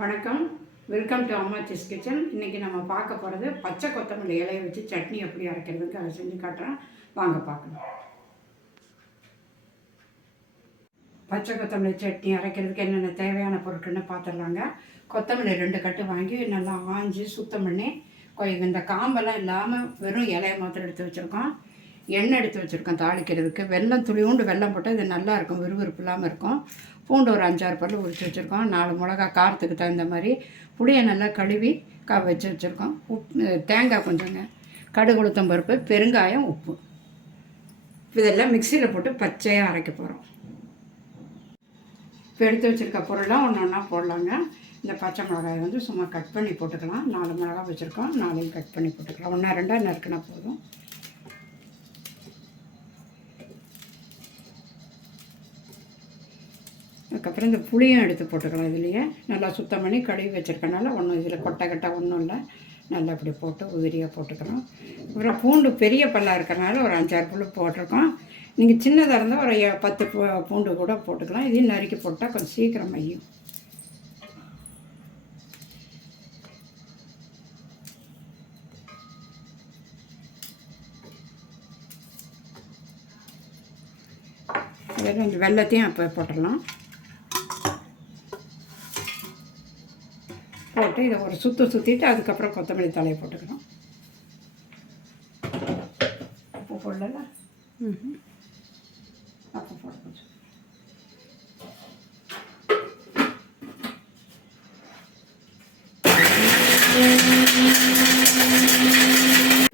வணக்கம். Welcome to Ammachi's kitchen இன்றைக்கி நம்ம பார்க்க போகிறது பச்சை கொத்தமல்லி இலையை வச்சு சட்னி எப்படி அரைக்கிறதுக்கு அதை செஞ்சு காட்டுறேன். வாங்க பார்க்கலாம். பச்சை கொத்தமல்லி சட்னி அரைக்கிறதுக்கு என்னென்ன தேவையான பொருட்கள்னு பார்த்துடலாங்க. கொத்தமல்லி ரெண்டு கட்டு வாங்கி நல்லா ஆஞ்சி சுத்தம் பண்ணி இந்த காம்பெல்லாம் இல்லாமல் வெறும் இலையை மாத்திரம் எடுத்து வச்சுருக்கோம். எண்ணெய் எடுத்து வச்சுருக்கோம் தாளிக்கிறதுக்கு. வெல்லம் துளியூண்டு வெல்லம் போட்டால் இது நல்லா இருக்கும் விறுவிறுப்பு இல்லாமல் இருக்கும். பூண்டு ஒரு அஞ்சாறு பல்லு உரிச்சு வச்சுருக்கோம். நாலு மிளகா காரத்துக்கு தகுந்த மாதிரி புளியை நல்லா கழுவி க வச்சு வச்சுருக்கோம். உப்பு தேங்காய் கொஞ்சங்க கடுகு உளுத்தம் பருப்பு பெருங்காயம் உப்பு. இதெல்லாம் மிக்சியில் போட்டு பச்சையாக அரைக்க போகிறோம் இப்போ எடுத்து வச்சுருக்க பொருளாக ஒன்று ஒன்றா போடலாங்க. இந்த பச்சை மிளகாயை வந்து சும்மா கட் பண்ணி போட்டுக்கலாம். நாலு மிளகா வச்சுருக்கோம். நாலையும் கட் பண்ணி போட்டுக்கலாம். ஒன்றா ரெண்டாக நறுக்கினா போதும். அதுக்கப்புறம் இந்த புளியும் எடுத்து போட்டுக்கலாம் இதுலேயே. நல்லா சுத்தம் பண்ணி கழுவி வச்சுருக்கனால ஒன்றும் இதில் கொட்டை கட்டை ஒன்றும் இல்லை. நல்லா இப்படி போட்டு உதிரியாக போட்டுக்கிறோம் அப்புறம் பூண்டு பெரிய பல்லாக இருக்கிறனால ஒரு அஞ்சாறு புல்லு போட்டிருக்கோம். நீங்கள் சின்னதாக இருந்தால் ஒரு பத்து பூ- பூண்டு கூட போட்டுக்கலாம். இதையும் நறுக்கி போட்டால் கொஞ்சம் சீக்கிரம் மையும். வெள்ளத்தையும் அப்போ போட்டுடலாம். போட்டு இதை ஒரு சுற்று சுற்றிட்டு அதுக்கப்புறம் கொத்தமல்லி தலையை போட்டுக்கிறோம் உப்பு போடல அப்போ போட கொஞ்சம்.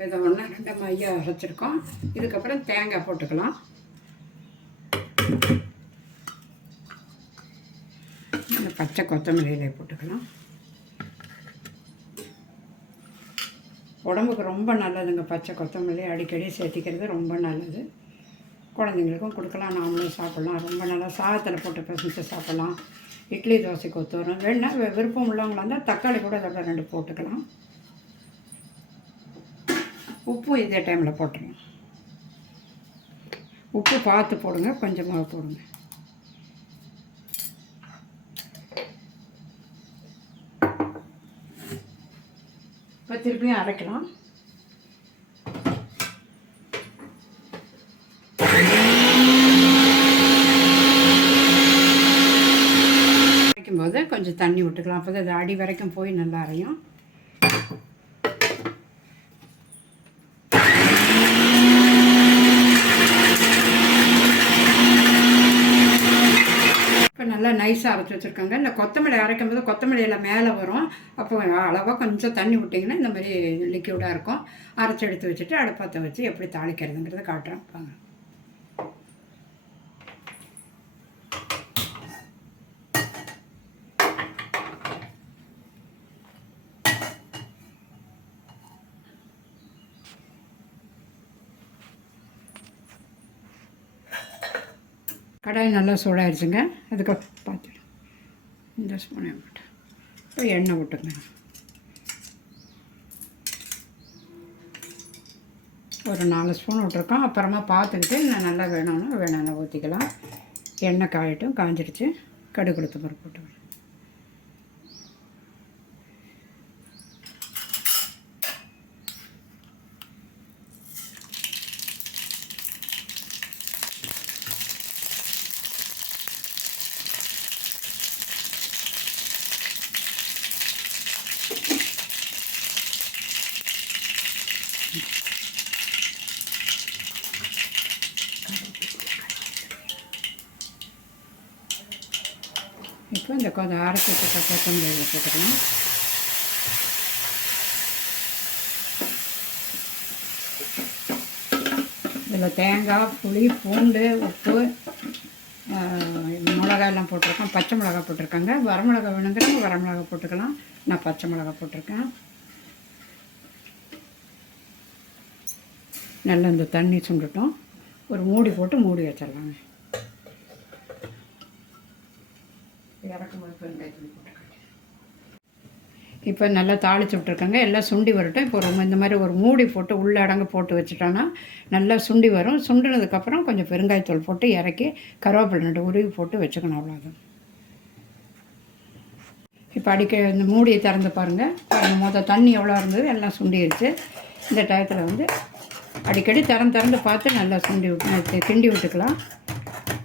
இதை ஒன்றா ரெண்டு மையா அரைச்சிருக்கோம். இதுக்கப்புறம் தேங்காய் போட்டுக்கலாம். இந்த பச்சை கொத்தமல்லியில போட்டுக்கலாம். உடம்புக்கு ரொம்ப நல்லதுங்க. பச்சை கொத்தமல்லி அடிக்கடி சேர்த்திக்கிறது ரொம்ப நல்லது. குழந்தைங்களுக்கும் கொடுக்கலாம். நாமளும் சாப்பிட்லாம். ரொம்ப நல்லா சாதத்தில் போட்டு பிசைஞ்சு சாப்பிட்லாம். இட்லி தோசைக்கு ஒத்து வரும். வேணா விருப்பம் உள்ளவங்களா இருந்தால் தக்காளி கூட இதோட ரெண்டு போட்டுக்கலாம். உப்பு இதே டைமில் போட்டுருங்க. உப்பு பார்த்து போடுங்க. கொஞ்சமாக போடுங்க. இப்போ திருப்பியும் அரைக்கலாம். அரைக்கும் போது கொஞ்சம் தண்ணி விட்டுக்கலாம். அப்போ அது அடி வரைக்கும் போய் நல்லா அரையும் இப்போ நல்லா நைஸாக அரைச்சி வச்சுருக்காங்க. இந்த கொத்தமல்லி அரைக்கும் போது கொத்தமல்லியில் மேலே வரும். அப்போ அளவாக கொஞ்சம் தண்ணி விட்டிங்கன்னா இந்த மாதிரி லிக்யூடாக இருக்கும். அரைச்சி எடுத்து வச்சுட்டு அடுப்பத்தை வச்சு எப்படி தாளிக்கிறதுங்கிறத காட்டுறேன். பாங்க கடாய் நல்லா சூடாயிருச்சுங்க. அதுக்கு பார்த்துட்டு இந்த ஸ்பூனை போட்டு. இப்போ எண்ணெய் விட்டுங்க ஒரு நாலு ஸ்பூன் விட்ருக்கோம் அப்புறமா பார்த்துக்கிட்டு நான் நல்லா வேணும்னா வேணும்னா ஊற்றிக்கலாம் எண்ணெய் காயட்டும் காஞ்சிடுச்சு கடுகு கொடுத்து பருப்பு போட்டுக்கலாம் இப்போ இந்த கொஞ்சம் அரைச்சி வச்ச கொத்தமல்லி இதில் போட்டுக்கலாம் இதில் தேங்காய் புளி பூண்டு உப்பு மிளகா மிளகாய் எல்லாம் போட்டிருக்கோம் பச்சை மிளகா போட்டிருக்காங்க வரமிளகா வேணுங்கிறவங்க வரமிளகா போட்டுக்கலாம் நான் பச்சை மிளகா போட்டிருக்கேன் நல்லா இந்த தண்ணி சுண்டுட்டோம் ஒரு மூடி போட்டு மூடி வச்சிடலாங்க இறக்கும்போது பெருங்காயத்தூள் போட்டுக்கோங்க இப்போ நல்லா தாளிச்சு விட்ருக்காங்க எல்லாம் சுண்டி வரட்டும். இப்போ ரொம்ப இந்த மாதிரி ஒரு மூடி போட்டு உள்ள அடங்கு போட்டு வச்சுட்டோன்னா நல்லா சுண்டி வரும். சுண்டினதுக்கப்புறம் கொஞ்சம் பெருங்காயத்தூள் போட்டு இறக்கி கருவேப்பிலை ரெண்டு உருவி போட்டு வச்சுக்கணும் அவ்வளோதான் இப்போ அடிக்க இந்த மூடியை திறந்து பாருங்கள் பாருங்கள் மொதல் தண்ணி எவ்வளோ இருந்தது? எல்லாம் சுண்டிடுச்சு இந்த டயத்தில் வந்து அடிக்கடி திறந்து திறந்து பார்த்து நல்லா சுண்டி விட்டு கிண்டி விட்டுக்கலாம்.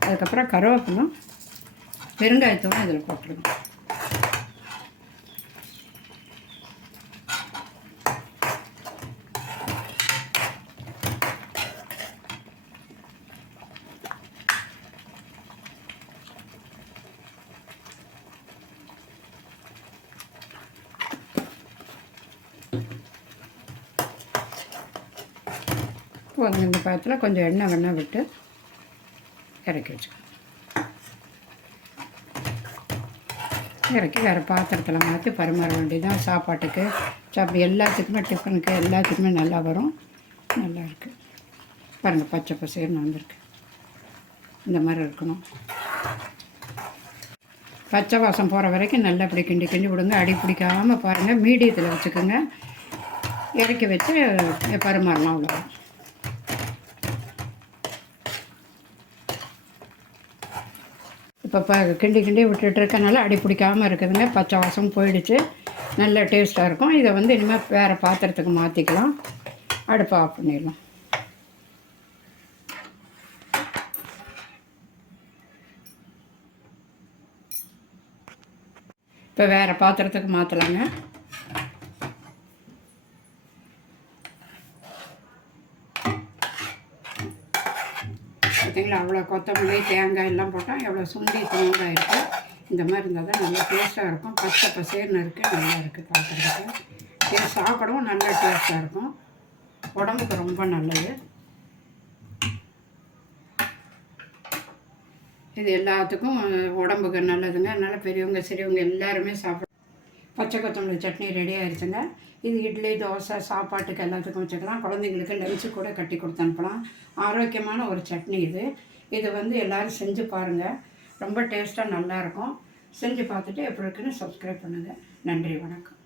அதுக்கப்புறம் கருவேப்பிலும் பெருங்காயத்தூளும் இதில் போட்டுருங்க போதும் இந்த பாத்திரத்தில் கொஞ்சம் எண்ணெய் வெண்ணெய் விட்டு இறக்கி வச்சுக்கணும் இறக்கி வேறு பாத்திரத்தில் மாற்றி பரிமாற வேண்டியதான் சாப்பாட்டுக்கு சாப்பிட எல்லாத்துக்குமே டிஃபனுக்கு எல்லாத்துக்குமே நல்லா வரும். நல்லா இருக்குது பாருங்கள் பச்சை பசேர்னு வந்திருக்கு. இந்த மாதிரி இருக்கணும். பச்சை வாசம் போகிற வரைக்கும் நல்லா இப்படி கிண்டி கிண்டி விடுங்க. அடி பிடிக்காமல் பாருங்கள் மீடியத்தில் வச்சுக்கோங்க. இறக்கி வச்சு பரிமாறலாம் அவ்வளோதான் இப்போ ப கிண்டி கிண்டி விட்டுட்டு இருக்கனால அடி பிடிக்காமல் இருக்குதுங்க. பச்சை வாசம் போயிடுச்சு. நல்ல டேஸ்ட்டாக இருக்கும். இதை வந்து இனிமேல் வேறு பாத்திரத்துக்கு மாற்றிக்கலாம் அடுப்பை ஆஃப் பண்ணிடலாம். இப்போ வேறு பாத்திரத்துக்கு மாற்றலாங்க அவ்வளோ கொத்தமல்லி தேங்காய் எல்லாம் போட்டால் எவ்வளோ சுண்டி தேங்காய் இருக்குது இந்த மாதிரி இருந்தால் தான் நல்லா டேஸ்ட்டாக இருக்கும். பச்சை பசேர்னு இருக்குது நல்லா இருக்குது பார்க்குறதுக்கு. இது சாப்பிடவும் நல்ல டேஸ்ட்டாக இருக்கும். உடம்புக்கு ரொம்ப நல்லது. இது எல்லாத்துக்கும் உடம்புக்கு நல்லதுங்க. அதனால் பெரியவங்க சிறியவங்க எல்லாருமே சாப்பிட பச்சை கொத்தமல்லி சட்னி ரெடி ஆயிடுச்சுங்க இது இட்லி தோசை சாப்பாட்டுக்கு எல்லாத்துக்கும் வச்சுக்கலாம். குழந்தைங்களுக்கு லஞ்சு கூட கட்டி கொடுத்து அனுப்பலாம். ஆரோக்கியமான ஒரு சட்னி இது. இதை வந்து எல்லோரும் செஞ்சு பாருங்கள் ரொம்ப டேஸ்ட்டாக நல்லாயிருக்கும். செஞ்சு பார்த்துட்டு எப்படி இருக்குன்னு சப்ஸ்கிரைப் பண்ணுங்கள் நன்றி வணக்கம்.